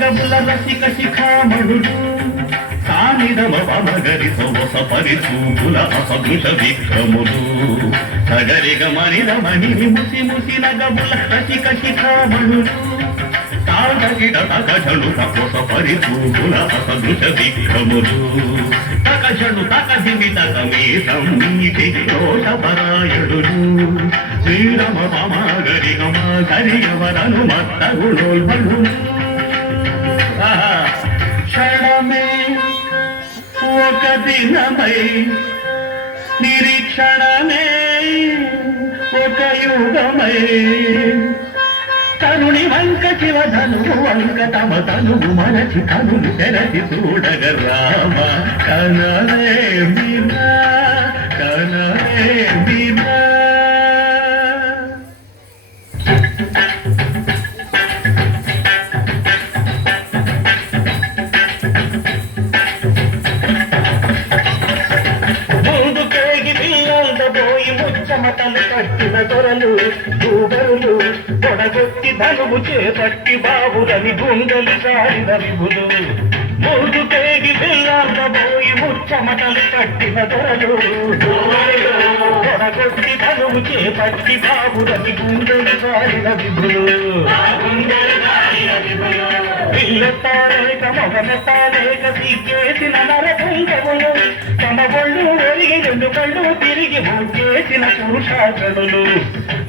నగముల రసిక శిఖామణుడు సానిదమ వమగరి సొవస పరిచూపుల అసదృశ విక్రముడు సగరిగ మణిరమణి ముసి ముసి నగముల రసిక శిఖామణుడు తాగగిడ తగజను తపొస పరిచూపుల అసదృశ విక్రముడు తగజను తగదిమి తగమీతం నీతి దోషపరాయణుడు శ్రీరమ మమగరి గమ గరియవరను మత్తగుణోల్బడు క్షణమే ఒక దినమై నిరీక్షణమే ఒక యుగమై తరుణి వంక శివధను వంక తమ తనువు మనసి కనులు తెరచి చూడగ రామ కనలే మీరా కనలే మీరా చెమటలు కట్టిన దొరలు దూగరులు పొడగొట్టి ధనువు చేపట్టి బాబులని గుండెలు సారిన విభులు మూడు తేగి పిల్లబోయి ముచ్చమటలు కట్టిన దొరలు పొడగొట్టి ధనువు చేపట్టి బాబులని గుండెలు సారిన విభులు పిల్లెత్తాలేక మొగమెత్తాలేక సిగ్గేసిన నరపుంగములు తమ ఒళ్ళు ఒరిగి రెండు కళ్ళు తిరిగి చేసిన పురుషాసనులు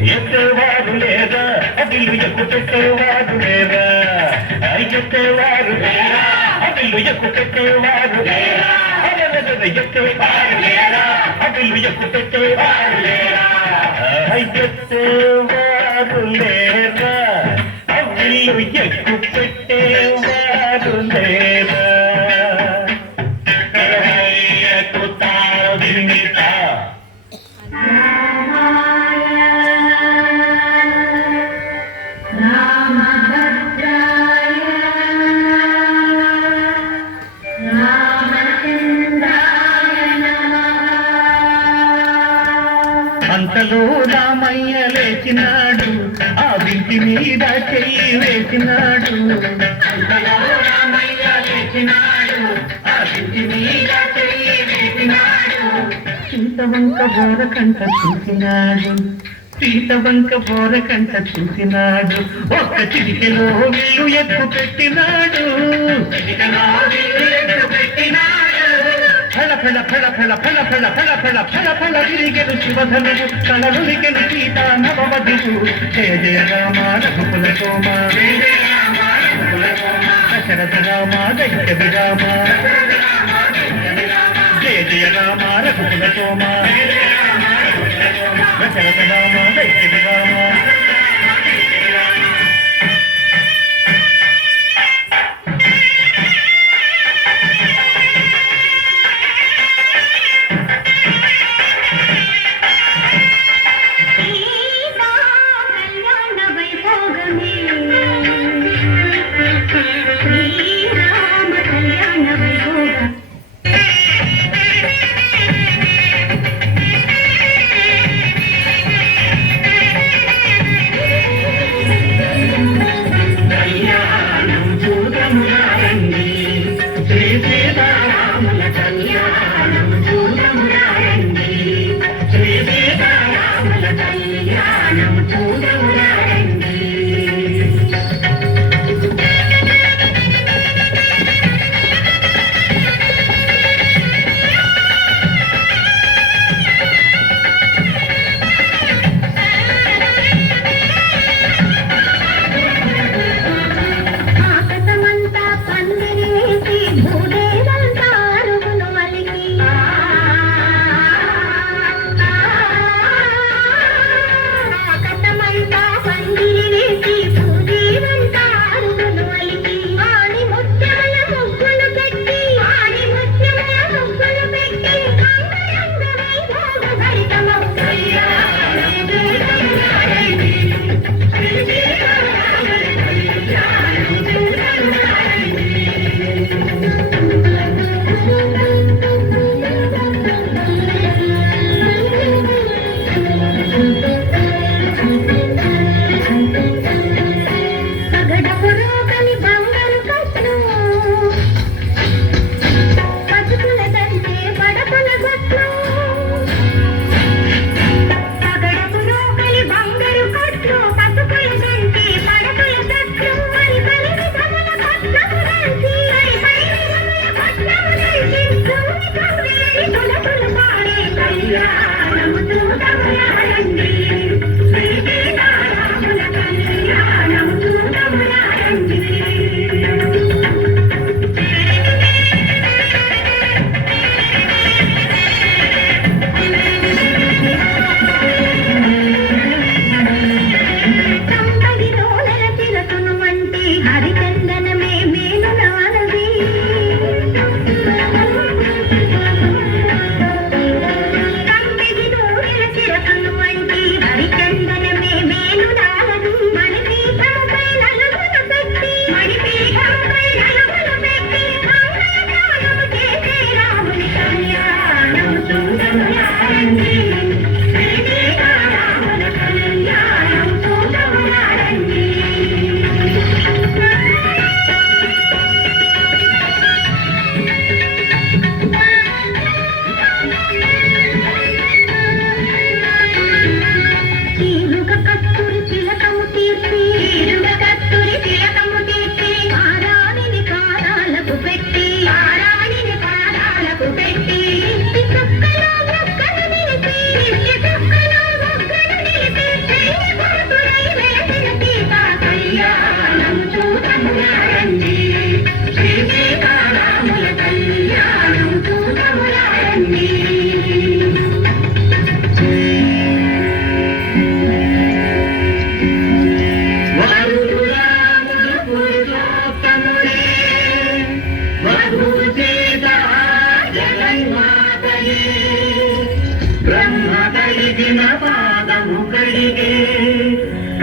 ఎత్తేవారు లేదా అదిలు ఎక్కు పెట్టేవారు లేదా ఎత్తేవారు లేదా అదిలు ఎక్కు పెట్టేవారు లేదా ఎత్తేవారు లేదా అదిలు ఎక్కు పెట్టేవారు లేదా ఎత్తేవారు లేదా అదిలు ఎక్కు పెట్టేవారు లేదా అంతలో రామయ్య లేచినాడు ఆ వింటి మీద చెయ్యి వేసినాడు అంతలో రామయ్య లేచినాడు ఆ వింటి మీద చెయ్యి వేసినాడు సీతవంక బోరకంట చూసినాడు సీతవంక బోరకంట చూసినాడు ఒక్క చిటికెలో విల్లు ఎక్కు పెట్టినాడు ఫల ఫల ఫల ఫల ఫల ఫల ఫల ఫల ఫల ఫల తిరిగెను శివధనుడు కళలులికెను సీతా నవవధువు జయ జయ రామ రఘుకుల సోమ దశరథ రామ దైత్య విరామ జయ జయ రామ రఘుకుల సోమ దశరథ రామ దైత్య విరామ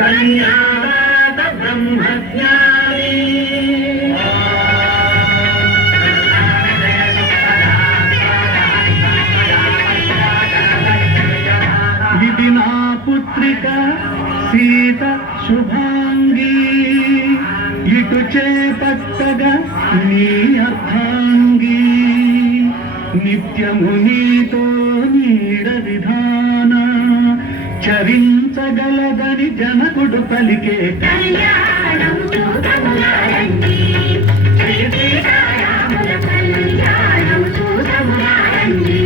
కన్యాదాత బ్రహ్మజ్ఞాని ఇది నా పుత్రిక సీత శుభాంగి ఇటు చేపట్టగా నీ అర్థాంగి నిత్యము నీతో నీడ విధాన చరించగలదని జనకుడు పలికే కళ్యాణం చూడములారండి శ్రీ సీతారాముల కళ్యాణం చూడములారండి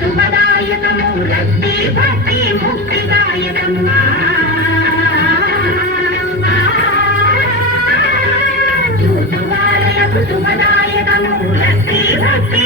శుభదాయకము రక్తి భక్తి ముక్తిదాయకము శుభదాయకము రక్తి భక్తి